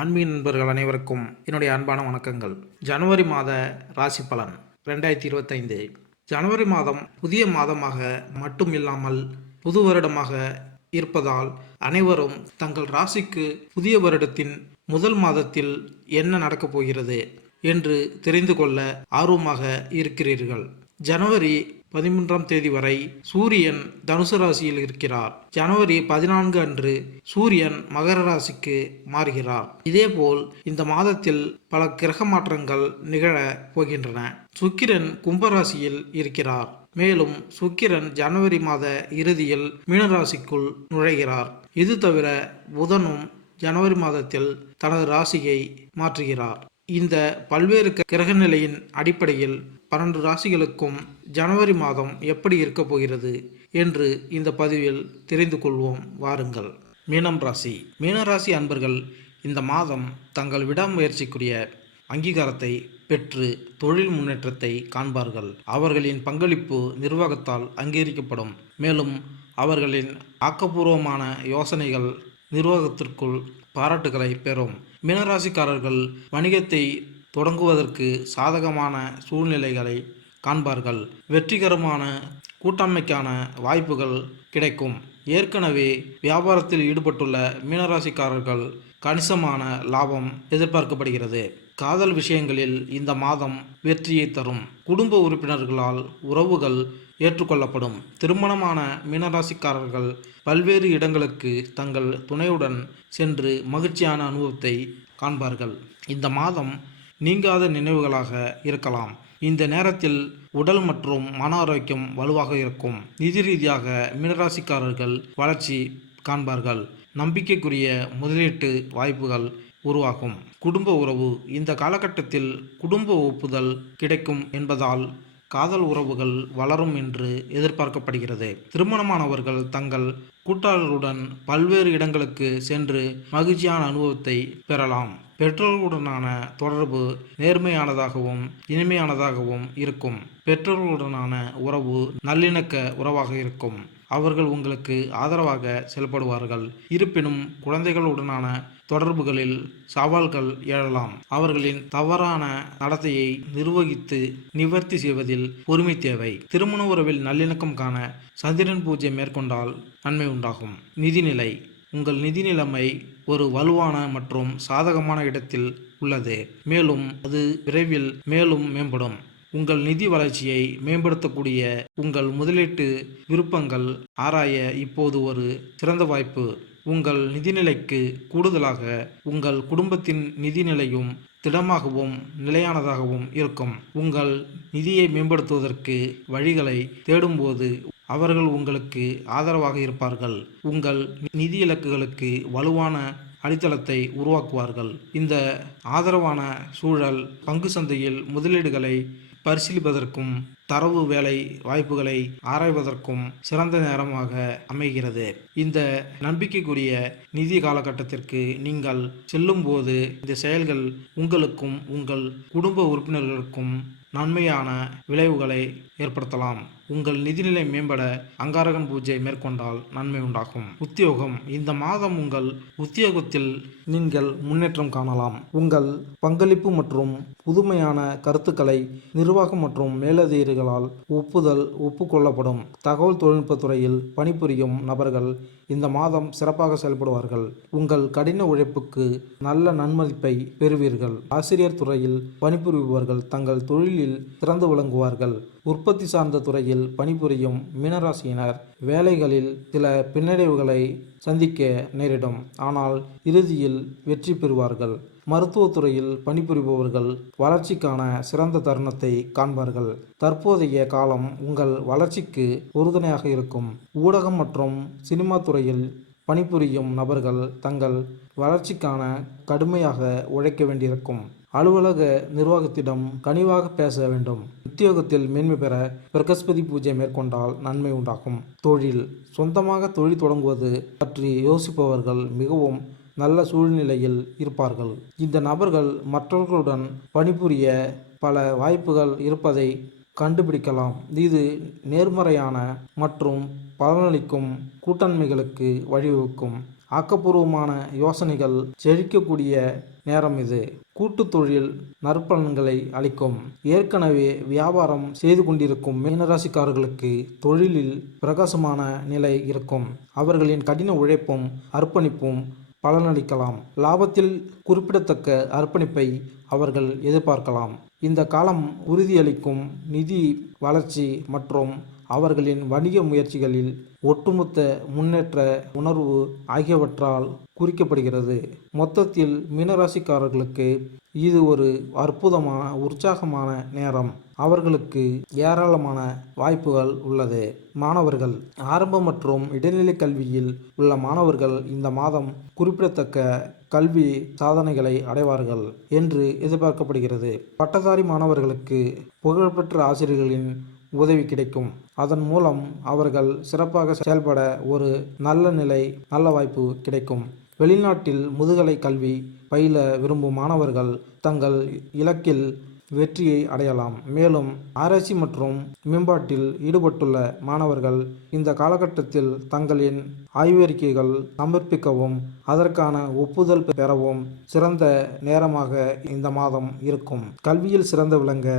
ஆன்மீக நண்பர்கள் அனைவருக்கும் என்னுடைய அன்பான வணக்கங்கள். ஜனவரி மாத ராசி பலன் ரெண்டாயிரத்தி இருபத்தைந்து. ஜனவரி மாதம் புதிய மாதமாக மட்டும் இல்லாமல் புது வருடமாக இருப்பதால் அனைவரும் தங்கள் ராசிக்கு புதிய வருடத்தின் முதல் மாதத்தில் என்ன நடக்கப் போகிறது என்று தெரிந்து கொள்ள ஆர்வமாக இருக்கிறீர்கள். ஜனவரி பதிமூன்றாம் தேதி வரை சூரியன் தனுசு ராசியில் இருக்கிறார். ஜனவரி பதினான்கு அன்று சூரியன் மகர ராசிக்கு மாறுகிறார். இதேபோல் இந்த மாதத்தில் பல கிரக மாற்றங்கள் நிகழ போகின்றன. சுக்கிரன் கும்பராசியில் இருக்கிறார். மேலும் சுக்கிரன் ஜனவரி மாத இறுதியில் மீனராசிக்குள் நுழைகிறார். இது தவிர புதனும் ஜனவரி மாதத்தில் தனது ராசியை மாற்றுகிறார். இந்த பல்வேறு கிரக நிலையின் அடிப்படையில் பன்னெண்டு ராசிகளுக்கும் ஜனவரி மாதம் எப்படி இருக்கப் போகிறது என்று இந்த பதிவில் தெரிந்து கொள்வோம். வாருங்கள். மீனம் ராசி. மீனராசி அன்பர்கள் இந்த மாதம் தங்கள் விடாமுயற்சிக்குரிய அங்கீகாரத்தை பெற்று தொழில் முன்னேற்றத்தை காண்பார்கள். அவர்களின் பங்களிப்பு நிர்வாகத்தால் அங்கீகரிக்கப்படும். மேலும் அவர்களின் ஆக்கப்பூர்வமான யோசனைகள் நிர்வாகத்திற்குள் பாராட்டுகளை பெறும். மீனராசிக்காரர்கள் வணிகத்தை தொடங்குவதற்கு சாதகமான சூழ்நிலைகளை காண்பார்கள். வெற்றிகரமான கூட்டாண்மைக்கான வாய்ப்புகள் கிடைக்கும். ஏற்கனவே வியாபாரத்தில் ஈடுபட்டுள்ள மீனராசிக்காரர்கள் கணிசமான லாபம் எதிர்பார்க்கப்படுகிறது. காதல் விஷயங்களில் இந்த மாதம் வெற்றியை தரும். குடும்ப உறுப்பினர்களால் உறவுகள் ஏற்றுக்கொள்ளப்படும். திருமணமான மீனராசிக்காரர்கள் பல்வேறு இடங்களுக்கு தங்கள் துணையுடன் சென்று மகிழ்ச்சியான அனுபவத்தை காண்பார்கள். இந்த மாதம் நீங்காத நினைவுகளாக இருக்கலாம். இந்த நேரத்தில் உடல் மற்றும் மன ஆரோக்கியம் வலுவாக இருக்கும். நிதி ரீதியாக மீனராசிக்காரர்கள் வளர்ச்சி காண்பார்கள். நம்பிக்கைக்குரிய முதலீட்டு வாய்ப்புகள் உருவாகும். குடும்ப உறவு இந்த காலகட்டத்தில் குடும்ப ஒப்புதல் கிடைக்கும் என்பதால் காதல் உறவுகள் வளரும் என்று எதிர்பார்க்கப்படுகிறது. திருமணமானவர்கள் தங்கள் கூட்டாளருடன் பல்வேறு இடங்களுக்கு சென்று மகிழ்ச்சியான அனுபவத்தை பெறலாம். பெற்றோர்களுடனான தொடர்பு நேர்மையானதாகவும் இனிமையானதாகவும் இருக்கும். பெற்றோர்களுடனான உறவு நல்லிணக்க உறவாக இருக்கும். அவர்கள் உங்களுக்கு ஆதரவாக செயல்படுவார்கள். இருப்பினும் குழந்தைகளுடனான தொடர்புகளில் சவால்கள் எழலாம். அவர்களின் தவறான நடத்தையை நிர்வகித்து நிவர்த்தி செய்வதில் பொறுமை தேவை. திருமண உறவில் நல்லிணக்கம் காண சந்திரன் பூஜை மேற்கொண்டால் நன்மை உண்டாகும். நிதிநிலை. உங்கள் நிதி நிலைமை ஒரு வலுவான மற்றும் சாதகமான இடத்தில் உள்ளது. மேலும் அது விரைவில் மேலும் மேம்படும். உங்கள் நிதி வளர்ச்சியை மேம்படுத்தக்கூடிய உங்கள் முதலீட்டு விருப்பங்கள் ஆராய இப்போது ஒரு சிறந்த வாய்ப்பு. உங்கள் நிதிநிலைக்கு கூடுதலாக உங்கள் குடும்பத்தின் நிதிநிலையும் திடமாகவும் நிலையானதாகவும் இருக்கும். உங்கள் நிதியை மேம்படுத்துவதற்கு வழிகளை தேடும்போது அவர்கள் உங்களுக்கு ஆதரவாக இருப்பார்கள். உங்கள் நிதி இலக்குகளுக்கு வலுவான அடித்தளத்தை உருவாக்குவார்கள். இந்த ஆதரவான சூழல் பங்கு சந்தையில் முதலீடுகளை பரிசீலிப்பதற்கும் தரவு வேலை வாய்ப்புகளை ஆராய்வதற்கும் சிறந்த நேரமாக அமைகிறது. இந்த நம்பிக்கைக்குரிய நிதி காலகட்டத்திற்கு நீங்கள் செல்லும்போது இந்த செயல்கள் உங்களுக்கும் உங்கள் குடும்ப உறுப்பினர்களுக்கும் நன்மையான விளைவுகளை ஏற்படுத்தலாம். உங்கள் நிதிநிலை மேம்பட அங்காரகன் பூஜை மேற்கொண்டால் நன்மை உண்டாகும். உத்தியோகம். இந்த மாதம் உங்கள் உத்தியோகத்தில் நீங்கள் முன்னேற்றம் காணலாம். உங்கள் பங்களிப்பு மற்றும் புதுமையான கருத்துக்களை நிர்வாகம் மற்றும் மேலதிகாரிகளால் ஒப்புதல் ஒப்புக்கொள்ளப்படும். தகவல் தொழில்நுட்பத் துறையில் பணிபுரியும் நபர்கள் இந்த மாதம் சிறப்பாக செயல்படுவார்கள். உங்கள் கடின உழைப்புக்கு நல்ல நன்மதிப்பை பெறுவீர்கள். ஆசிரியர் துறையில் பணிபுரிபவர்கள் தங்கள் தொழிலில் சிறந்து விளங்குவார்கள். உற்பத்தி சார்ந்த துறையில் பணிபுரியும் மீனராசியினர் வேலைகளில் சில பின்னடைவுகளை சந்திக்க நேரிடும். ஆனால் இறுதியில் வெற்றி பெறுவார்கள். மருத்துவத்துறையில் பணிபுரிபவர்கள் வளர்ச்சிக்கான சிறந்த தருணத்தை காண்பார்கள். தற்போதைய காலம் உங்கள் வளர்ச்சிக்கு உறுதுணையாக இருக்கும். ஊடகம் மற்றும் சினிமா துறையில் பணிபுரியும் நபர்கள் தங்கள் வளர்ச்சிக்கான கடுமையாக உழைக்க வேண்டியிருக்கும். அலுவலக நிர்வாகத்திடம் கனிவாக பேச வேண்டும். உத்தியோகத்தில் மேன்மை பெற பிரகஸ்பதி பூஜை மேற்கொண்டால் நன்மை உண்டாகும். தொழில் சொந்தமாக தொழில் தொடங்குவது பற்றி யோசிப்பவர்கள் மிகவும் நல்ல சூழ்நிலையில் இருப்பார்கள். இந்த நபர்கள் மற்றவர்களுடன் பணிபுரிய பல வாய்ப்புகள் இருப்பதை கண்டுபிடிக்கலாம். இது நேர்மறையான மற்றும் பலனளிக்கும் கூட்டாண்மைகளுக்கு வழிவகுக்கும். ஆக்கப்பூர்வமான யோசனைகள் செழிக்கக்கூடிய நேரம் இது. கூட்டு தொழில் நற்பலன்களை அளிக்கும். ஏற்கனவே வியாபாரம் செய்து கொண்டிருக்கும் மீனராசிக்காரர்களுக்கு தொழிலில் பிரகாசமான நிலை இருக்கும். அவர்களின் கடின உழைப்பும் அர்ப்பணிப்பும் பலனளிக்கலாம். லாபத்தில் குறிப்பிடத்தக்க அர்ப்பணிப்பை அவர்கள் எதிர்பார்க்கலாம். இந்த காலம் உறுதியளிக்கும் நிதி வளர்ச்சி மற்றும் அவர்களின் வணிக முயற்சிகளில் ஒட்டுமொத்த முன்னேற்ற உணர்வு ஆகியவற்றால் குறிக்கப்படுகிறது. மொத்தத்தில் மீனராசிக்காரர்களுக்கு இது ஒரு அற்புதமான உற்சாகமான நேரம். அவர்களுக்கு ஏராளமான வாய்ப்புகள் உள்ளது. மாணவர்கள் ஆரம்ப மற்றும் இடைநிலை கல்வியில் உள்ள மாணவர்கள் இந்த மாதம் குறிப்பிடத்தக்க கல்வி சாதனைகளை அடைவார்கள் என்று எதிர்பார்க்கப்படுகிறது. பட்டதாரி மாணவர்களுக்கு புகழ்பெற்ற ஆசிரியர்களின் உதவி கிடைக்கும். அதன் மூலம் அவர்கள் சிறப்பாக செயல்பட ஒரு நல்ல நிலை நல்ல வாய்ப்பு கிடைக்கும். வெளிநாட்டில் முதுகலை கல்வி பயில விரும்பும் மாணவர்கள் தங்கள் இலக்கில் வெற்றியை அடையலாம். மேலும் ஆராய்ச்சி மற்றும் மேம்பாட்டில் ஈடுபட்டுள்ள மாணவர்கள் இந்த காலகட்டத்தில் தங்களின் ஆய்வறிக்கைகள் சமர்ப்பிக்கவும் அதற்கான ஒப்புதல் பெறவும் சிறந்த நேரமாக இந்த மாதம் இருக்கும். கல்வியில் சிறந்து விளங்க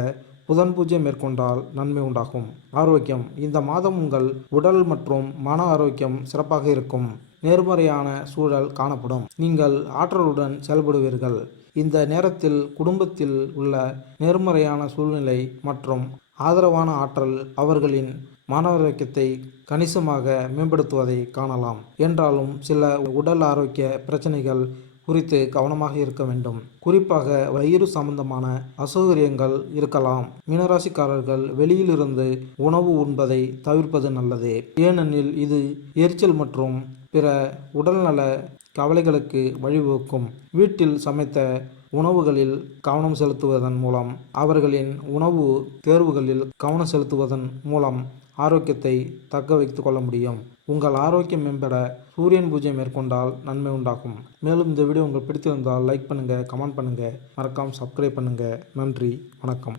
புதன் பூஜை மேற்கொண்டால் நன்மை உண்டாகும். ஆரோக்கியம். இந்த மாதம் உங்கள் உடல் மற்றும் மன ஆரோக்கியம் சிறப்பாக இருக்கும். நேர்மறையான சூழல் காணப்படும். நீங்கள் ஆற்றலுடன் செயல்படுவீர்கள். இந்த நேரத்தில் குடும்பத்தில் உள்ள நேர்மறையான சூழ்நிலை மற்றும் ஆதரவான ஆற்றல் அவர்களின் மன ஆரோக்கியத்தை கணிசமாக மேம்படுத்துவதை காணலாம். என்றாலும் சில உடல் ஆரோக்கிய பிரச்சனைகள் குறித்து கவனமாக இருக்க வேண்டும். குறிப்பாக வயிறு சம்பந்தமான அசௌகரியங்கள் இருக்கலாம். மீனராசிக்காரர்கள் வெளியிலிருந்து உணவு உண்பதை தவிர்ப்பது நல்லது. ஏனெனில் இது எரிச்சல் மற்றும் பிற உடல்நல கவலைகளுக்கு வழிவகுக்கும். வீட்டில் சமைத்த உணவுகளில் கவனம் செலுத்துவதன் மூலம் அவர்களின் உணவு தேர்வுகளில் கவனம் செலுத்துவதன் மூலம் ஆரோக்கியத்தை தக்க வைத்து கொள்ள முடியும். உங்கள் ஆரோக்கியம் மேம்பட சூரியன் பூஜை மேற்கொண்டால் நன்மை உண்டாகும். மேலும் இந்த வீடியோ உங்களுக்கு பிடித்திருந்தால் லைக் பண்ணுங்கள் கமெண்ட் பண்ணுங்கள் மறக்காமல் சப்ஸ்கிரைப் பண்ணுங்கள் நன்றி வணக்கம்.